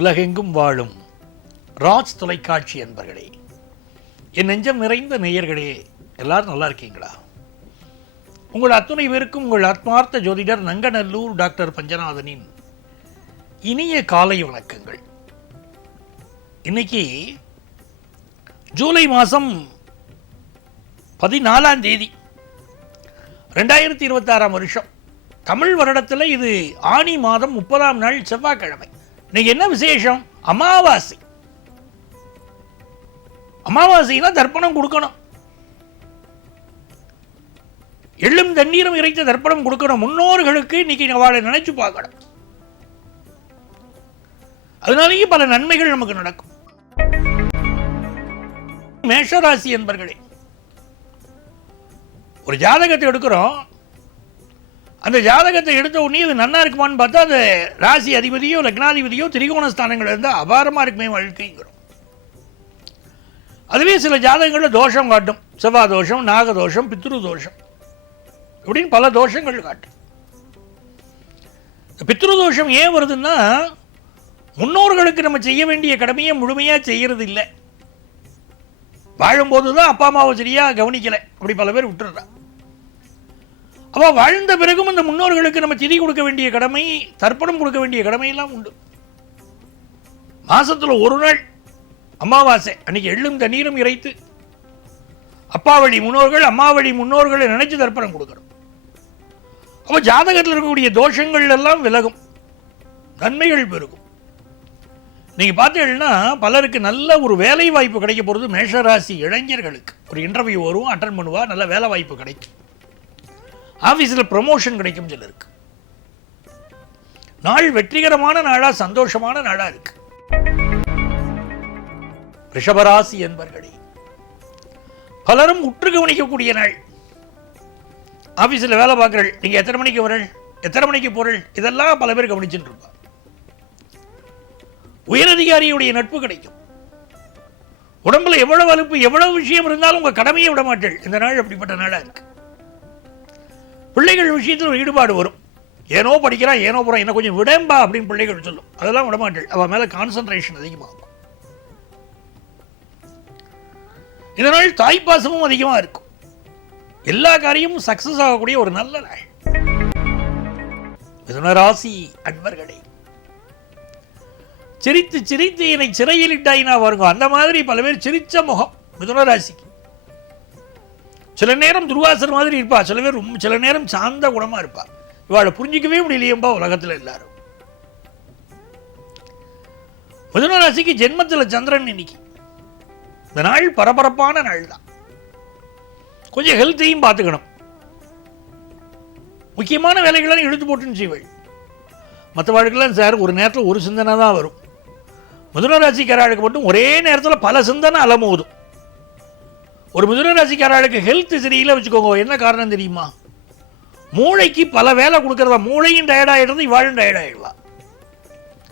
உலகெங்கும் வாழும் ராஜ் தொலைக்காட்சி அன்பர்களே, என் நெஞ்சம் நிறைந்த நேயர்களே, எல்லாரும் நல்லா இருக்கீங்களா? உங்கள் அத்துணை பேருக்கும் உங்கள் ஆத்மார்த்த ஜோதிடர் நங்கநல்லூர் டாக்டர் பஞ்சநாதனின் இனிய காலை வணக்கங்கள். இன்னைக்கு ஜூலை மாதம் 14ஆம் தேதி 2026 வருஷம். தமிழ் வருடத்தில் இது ஆனி மாதம் 30ஆம் நாள் செவ்வாய்க்கிழமை. இன்னைக்கு என்ன விசேஷம்? அமாவாசை. அமாவாசைனா தர்ப்பணம் கொடுக்கணும். எள்ளும் தண்ணீரும் இறைத்த தர்ப்பணம் கொடுக்கணும். முன்னோர்களுக்கு இன்னைக்கு அவளை நினைச்சு பார்க்கணும். அதனாலேயே பல நன்மைகள் நமக்கு நடக்கும். மேஷராசி என்பர்களே, ஒரு ஜாதகத்தை எடுக்கிறோம். அந்த ஜாதகத்தை எடுத்த உடனே அது நன்னா இருக்குமான்னு பார்த்தா அந்த ராசி அதிபதியோ லக்னாதிபதியோ திரிகோண ஸ்தானங்கள் இருந்தால் அபாரமாக இருக்குமே வாழ்க்கைங்கிறோம். அதுவே சில ஜாதகங்களில் தோஷம் காட்டும். செவ்வாய் தோஷம், நாகதோஷம், பித்ரு தோஷம் இப்படின்னு பல தோஷங்கள் காட்டும். பித்ரு தோஷம் ஏன் வருதுன்னா, முன்னோர்களுக்கு நம்ம செய்ய வேண்டிய கடமையை முழுமையாக செய்யறது இல்லை. வாழும்போது தான் அப்பா அம்மாவை சரியாக கவனிக்கலை, அப்படி பல பேர் விட்டுறா. அப்போ வாழ்ந்த பிறகும் அந்த முன்னோர்களுக்கு நம்ம திதி கொடுக்க வேண்டிய கடமை, தர்ப்பணம் கொடுக்க வேண்டிய கடமையெல்லாம் உண்டு. மாசத்துல ஒரு நாள் அமாவாசை அன்னைக்கு எள்ளும் தண்ணீரும் இறைத்து அப்பா வழி முன்னோர்கள் அம்மா வழி முன்னோர்களை நினைச்சு தர்ப்பணம் கொடுக்கணும். அப்போ ஜாதகத்தில் இருக்கக்கூடிய தோஷங்கள் எல்லாம் விலகும், நன்மைகள் பெருகும். நீங்க பார்த்தீங்கன்னா பலருக்கு நல்ல ஒரு வேலை வாய்ப்பு கிடைக்க போகிறது. மேஷராசி இளைஞர்களுக்கு ஒரு இன்டர்வியூ வரும், அட்டன் பண்ணுவா, நல்ல வேலை வாய்ப்பு கிடைக்கும். ஆஃபீஸில் ப்ரமோஷன் கிடைக்கும் சிலருக்கு. நாள் வெற்றிகரமான நாளா, சந்தோஷமான நாளா இருக்கு. ரிஷபராசி என்பர்களே, பலரும் உற்று கவனிக்கக்கூடிய நாள். ஆஃபீஸில் வேலை பார்க்குறள், நீங்கள் எத்தனை மணிக்கு வரள், எத்தனை மணிக்கு போறள், இதெல்லாம் பல பேர் கவனிச்சுட்டு இருப்பா. உயரதிகாரியுடைய நட்பு கிடைக்கும். உடம்புல எவ்வளவு அலுப்பு, எவ்வளவு விஷயம் இருந்தாலும் உங்க கடமையை விட மாட்டேள். இந்த நாள் அப்படிப்பட்ட நாளா இருக்கு. பிள்ளைகள் விஷயத்தில் ஒரு ஈடுபாடு வரும். ஏனோ படிக்கிறான், ஏனோ போறான், என்ன கொஞ்சம் விடம்பா அப்படின்னு பிள்ளைகள் சொல்லும். அதெல்லாம் விடமாட்டேள். அவன் மேல கான்சன்ட்ரேஷன் அதிகமாகும். இந்த நாள் தாய்ப்பாசமும் அதிகமா இருக்கும். எல்லா காரியமும் சக்சஸ் ஆகக்கூடிய ஒரு நல்ல நாள். மிதுனராசி அன்பர்களே, சிரித்து சிரித்து என்னை சிறையில் இட்டாயினா வருங்க. அந்த மாதிரி பல பேர் சிரிச்ச முகம் மிதுனராசிக்கு. சில நேரம் துர்வாசர் மாதிரி இருப்பா, சில பேர் சில நேரம் சாந்த குணமா இருப்பா. இவாளை புரிஞ்சிக்கவே முடியலையம்பா உலகத்தில் எல்லாரும். மிதுனராசிக்கு ஜென்மத்தில் சந்திரன் இன்னைக்கு. இந்த நாள் பரபரப்பான நாள் தான். கொஞ்சம் ஹெல்த்தையும் பார்த்துக்கணும். முக்கியமான வேலைகள்லாம் இழுத்து போட்டுன்னு செய்வள். மற்றவாளுக்கெல்லாம் சார் ஒரு நேரத்தில் ஒரு சிந்தனை தான் வரும். மிதுனராசிக்காரர்களுக்கு மட்டும் ஒரே நேரத்தில் பல சிந்தனை அலமோதும். ஒரு மிதுனராசிக்காரர்களுக்கு ஹெல்த் சரியில்லை வச்சுக்கோங்க. என்ன காரணம் தெரியுமா? மூளைக்கு பல வேலை கொடுக்கறதா. மூளையும் டயர்டாயிடுறது, இவாளும் டயர்டாயிடுவா.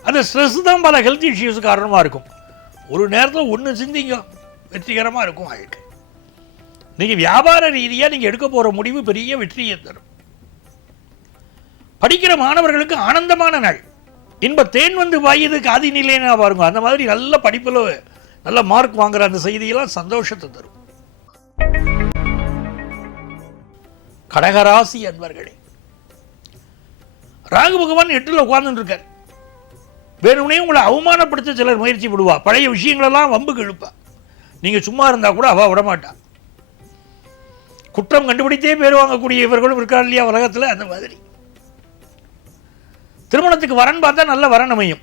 அந்த ஸ்ட்ரெஸ் தான் பல ஹெல்த் இஷ்யூஸ் காரணமாக இருக்கும். ஒரு நேரத்தில் ஒன்று சிந்திங்க, வெற்றிகரமாக இருக்கும் வாழ்க்கை. நீங்கள் வியாபார ரீதியாக நீங்கள் எடுக்க போகிற முடிவு பெரிய வெற்றியை தரும். படிக்கிற மாணவர்களுக்கு ஆனந்தமான நாள். இன்ப தேன் வந்து பாயுது காதி நிலையா பாருங்க. அந்த மாதிரி நல்ல படிப்பில் நல்ல மார்க் வாங்குற அந்த செய்தியெல்லாம் சந்தோஷத்தை தரும். கடகராசி அன்பர்களே, ராகு பகவான் 8ல் உட்கார்ந்துட்டு இருக்கார். வேணும்னே உங்களை அவமானப்படுத்த சிலர் முயற்சி விடுவா. பழைய விஷயங்களெல்லாம் வம்புக்கு இழுப்பா. நீங்க சும்மா இருந்தா கூட அவ விடமாட்டா. குற்றம் கண்டுபிடித்தே பேர் வாங்கக்கூடிய இவர்களும் இருக்கார் இல்லையா உலகத்தில். அந்த மாதிரி திருமணத்துக்கு வரன் பார்த்தா நல்ல வரன் அமையும்.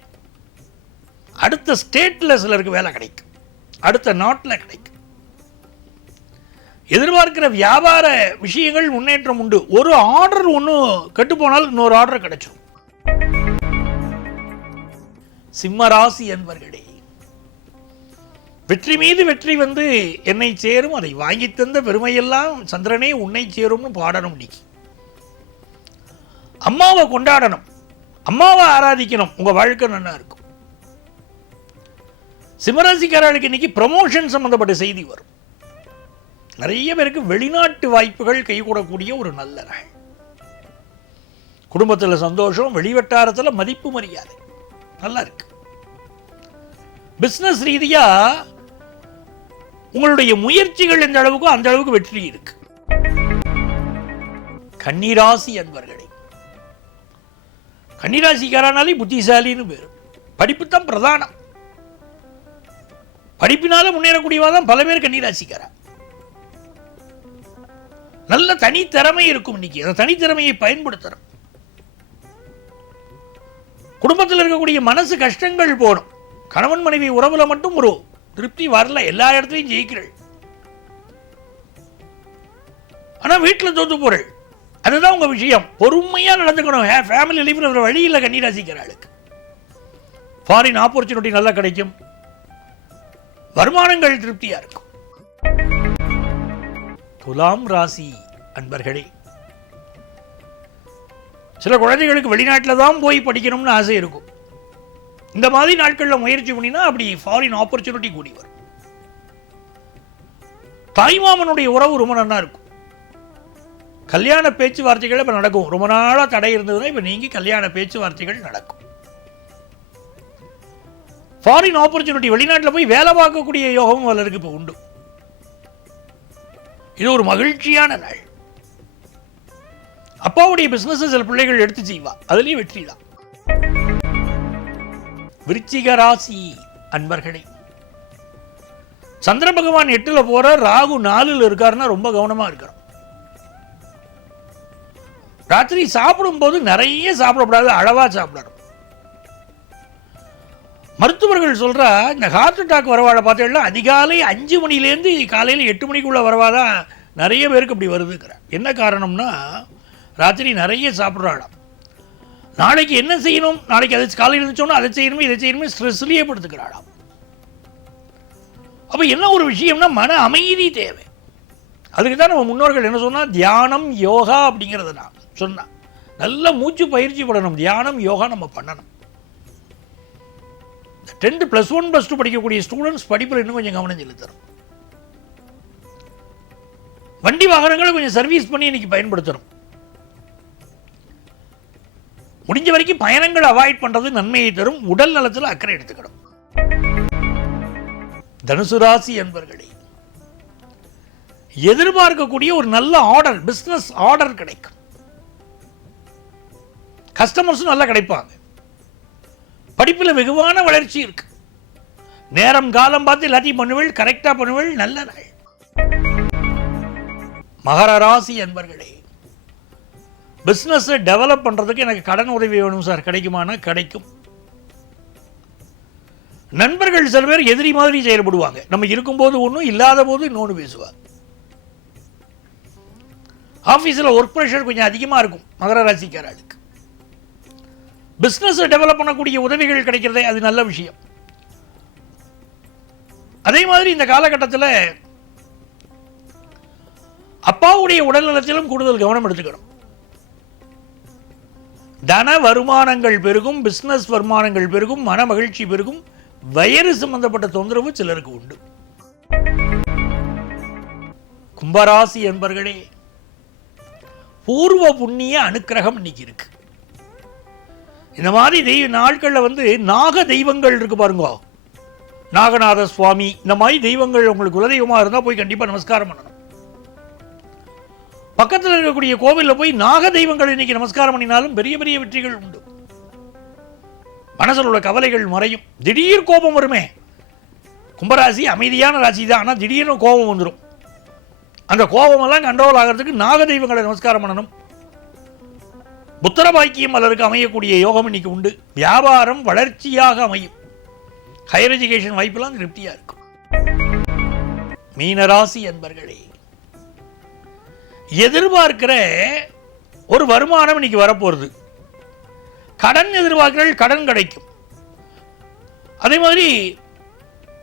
அடுத்த ஸ்டேட்டில் சிலருக்கு வேலை கிடைக்கும், அடுத்த நாட்டில் கிடைக்கும். எதிர்பார்க்கிற வியாபார விஷயங்கள் முன்னேற்றம் உண்டு. ஒரு ஆர்டர் ஒன்று கெட்டு போனால் இன்னொரு ஆர்டர் கிடைச்சிடும். சிம்மராசி என்பர்களே, வெற்றி மீது வெற்றி வந்து என்னை சேரும், அதை வாங்கி தந்த பெருமையெல்லாம் சந்திரனே உன்னை சேரும்னு பாடணும். இன்னைக்கு அம்மாவை கொண்டாடணும், அம்மாவை ஆராதிக்கணும். உங்க வாழ்க்கை நல்லா இருக்கும். சிம்மராசிக்காரர்களுக்கு இன்னைக்கு ப்ரமோஷன் சம்பந்தப்பட்ட செய்தி வரும். நிறைய பேருக்கு வெளிநாட்டு வாய்ப்புகள் கைகூடக்கூடிய ஒரு நல்ல நாள். குடும்பத்தில் சந்தோஷம், வெளிவட்டாரத்தில் மதிப்பு மரியாதை நல்லா இருக்கு. பிசினஸ் ரீதியா உங்களுடைய முயற்சிகள் எந்த அளவுக்கு அந்த அளவுக்கு வெற்றி இருக்கு. கன்னிராசி அன்பர்களே, கன்னிராசிக்காரனாலே புத்திசாலின்னு பேரு. படிப்பு தான் பிரதானம். படிப்பினால முன்னேறக்கூடியவாதான் பல பேர் கன்னிராசிக்காரா. நல்ல தனித்திறமை இருக்கும். இன்னைக்கு அந்த தனித்திறமையை பயன்படுத்தணும். குடும்பத்தில் இருக்கக்கூடிய மனசு கஷ்டங்கள் போடும். கணவன் மனைவி உறவுல மட்டும் ஒரு திருப்தி வரல, எல்லா இடத்துலையும் ஜெயிக்கிறள், ஆனா வீட்டில் தோத்து போறள். அதுதான் உங்க விஷயம். பொறுமையா நடந்துக்கணும். ஃபேமிலி லைஃப்ல வழி இல்லை கன்னிராசிக்காரர்களுக்கு. ஃபாரின் ஆப்பர்ச்சுனிட்டி நல்லா கிடைக்கும். வருமானங்கள் திருப்தியா இருக்கும். துலாம் ராசி அன்பர்களே, சில குழந்தைகளுக்கு வெளிநாட்டில் தான் போய் படிக்கணும்னு ஆசை இருக்கும். இந்த மாதிரி நாட்களில் முயற்சி பண்ணினா அப்படி ஃபாரின் ஆப்பர்ச்சுனிட்டி கூடி வரும். தாய்மாமனுடைய உறவு ரொம்ப நல்லா இருக்கும். கல்யாண பேச்சுவார்த்தைகள் இப்போ நடக்கும். ரொம்ப நாளாக தடை இருந்ததுன்னா இப்போ நீங்கி கல்யாண பேச்சுவார்த்தைகள் நடக்கும். ஃபாரின் ஆப்பர்ச்சுனிட்டி, வெளிநாட்டில் போய் வேலை பார்க்கக்கூடிய யோகமும் வளருக்கு இப்போ உண்டு. இது ஒரு மகிழ்ச்சியான நாள். அப்பாவுடைய பிசினஸ் சில பிள்ளைகள் எடுத்து செய்வா, அதுலயும் வெற்றி தான். விருச்சிக ராசி அன்பர்களே, சந்திர பகவான் 8ல போற, ராகு 4ல் இருக்காருன்னா ரொம்ப கவனமா இருக்கணும். ராத்திரி சாப்பிடும் போது நிறைய சாப்பிடக்கூடாது, அளவா சாப்பிடணும். மருத்துவர்கள் சொல்றா, இந்த ஹார்ட் அட்டாக் வரவாட பார்த்தீங்கன்னா அதிகாலை 5 மணிலேருந்து காலையில் 8 மணிக்குள்ள வரவாதான் நிறைய பேருக்கு அப்படி வருதுங்கிற. என்ன காரணம்னா, ராத்திரி நிறைய சாப்பிட்றாளாம். நாளைக்கு என்ன செய்யணும், நாளைக்கு அதை காலையில் இருந்துச்சோன்னா அதை செய்யணுமே இதை செய்யணுமே ஸ்ட்ரெஸ்லேயே படுத்துக்கிறாளாம். அப்போ என்ன ஒரு விஷயம்னா, மன அமைதி தேவை. அதுக்கு தான் நம்ம முன்னோர்கள் என்ன சொன்னால், தியானம் யோகா அப்படிங்கிறத நான் சொன்னேன். நல்ல மூச்சு பயிற்சி பண்ணணும். தியானம் யோகா நம்ம பண்ணணும். 10th +1 +2 படிக்கக்கூடிய ஸ்டூடெண்ட்ஸ் படிப்பில் இன்னும் கொஞ்சம் கவனம் செலுத்தணும். வண்டி வாகனங்களை கொஞ்சம் சர்வீஸ் பண்ணி இன்னைக்கு பயன்படுத்தணும். முடிஞ்ச வரைக்கும் பயணங்களை அவாய்ட் பண்றது நன்மையை தரும். உடல் நலத்தில் அக்கறை எடுத்துக்கணும். தனுசு ராசி என்பர்களே, எதிர்பார்க்கக்கூடிய ஒரு நல்ல ஆர்டர், பிசினஸ் ஆர்டர் கிடைக்கும். கஸ்டமர்ஸும் நல்லா கிடைப்பாங்க. படிப்பில் வெகுவான வளர்ச்சி இருக்கு. நேரம் காலம் பார்த்து எல்லாத்தையும் பண்ணுவேள், கரெக்டா பண்ணுவேள். நல்ல நாள். மகர ராசி என்பர்களே, பிசினஸ் டெவலப் பண்றதுக்கு எனக்கு கடன் உதவி வேணும் சார், கிடைக்குமானா கிடைக்கும். நண்பர்கள் சில பேர் எதிரி மாதிரி செயல்படுவாங்க. நம்ம இருக்கும்போது ஒன்றும் இல்லாத போது இன்னொன்று பேசுவார். ஆஃபீஸில் ஒர்க் ப்ரெஷர் கொஞ்சம் அதிகமாக இருக்கும் மகர ராசிக்காரர்களுக்கு. பிஸ்னஸ் டெவலப் பண்ணக்கூடிய உதவிகள் கிடைக்கிறதே அது நல்ல விஷயம். அதே மாதிரி இந்த காலகட்டத்தில் அப்பாவுடைய உடல் நலத்திலும் கூடுதல் கவனம் எடுத்துக்கணும். தன வருமானங்கள் பெருகும், பிசினஸ் வருமானங்கள் பெருகும், மன மகிழ்ச்சி பெருகும். வயிறு சம்பந்தப்பட்ட தொந்தரவு சிலருக்கு உண்டு. கும்பராசி என்பர்களே, பூர்வ புண்ணிய அனுக்கிரகம் இன்னைக்கு இருக்கு. இந்த மாதிரி நாட்களில் நாக தெய்வங்கள் இருக்கு பாருங்க, நாகநாத சுவாமி, இந்த மாதிரி தெய்வங்கள் உங்களுக்கு குலதெய்வமாக இருந்தால் போய் கண்டிப்பாக நமஸ்காரம் பண்ணணும். பக்கத்தில் இருக்கக்கூடிய கோவிலில் போய் நாக தெய்வங்கள் இன்னைக்கு நமஸ்காரம் பண்ணினாலும் பெரிய பெரிய வெற்றிகள் உண்டு. மனசில் உள்ள கவலைகள் மறையும். திடீர் கோபம் வருமே. கும்பராசி அமைதியான ராசி தான், ஆனால் திடீர்னு கோபம் வந்துடும். அந்த கோபமெல்லாம் கண்ட்ரோல் ஆகிறதுக்கு நாக தெய்வங்களை நமஸ்காரம் பண்ணணும். புத்திர பாக்கியம் அல்லருக்கு அமையக்கூடிய யோகம் இன்னைக்கு உண்டு. வியாபாரம் வளர்ச்சியாக அமையும். ஹையர் எஜுகேஷன் வாய்ப்பெல்லாம் திருப்தியா இருக்கும். மீனராசி என்பர்களே, எதிர்பார்க்கிற ஒரு வருமானம் இன்னைக்கு வரப்போறது. கடன் எதிர்பார்க்கிற கடன் கிடைக்கும். அதே மாதிரி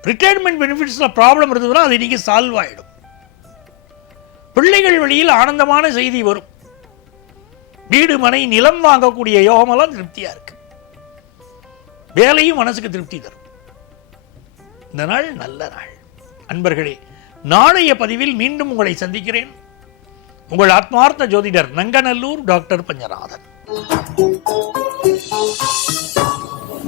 ரிட்டையர்மெண்ட் பெனிஃபிட்ஸ்ல ப்ராப்ளம் இருந்ததுன்னா அது இன்னைக்கு சால்வ் ஆயிடும். பிள்ளைகள் வழியில் ஆனந்தமான செய்தி வரும். வீடு மனை நிலம் வாங்கக்கூடிய யோகமெல்லாம் திருப்தியா இருக்கு. வேலையும் மனசுக்கு திருப்தி தரும். இந்த நாள் நல்ல நாள். அன்பர்களே, நாளைய பதிவில் மீண்டும் உங்களை சந்திக்கிறேன். உங்கள் ஆத்மார்த்த ஜோதிடர் நங்கநல்லூர் டாக்டர் பஞ்சநாதன்.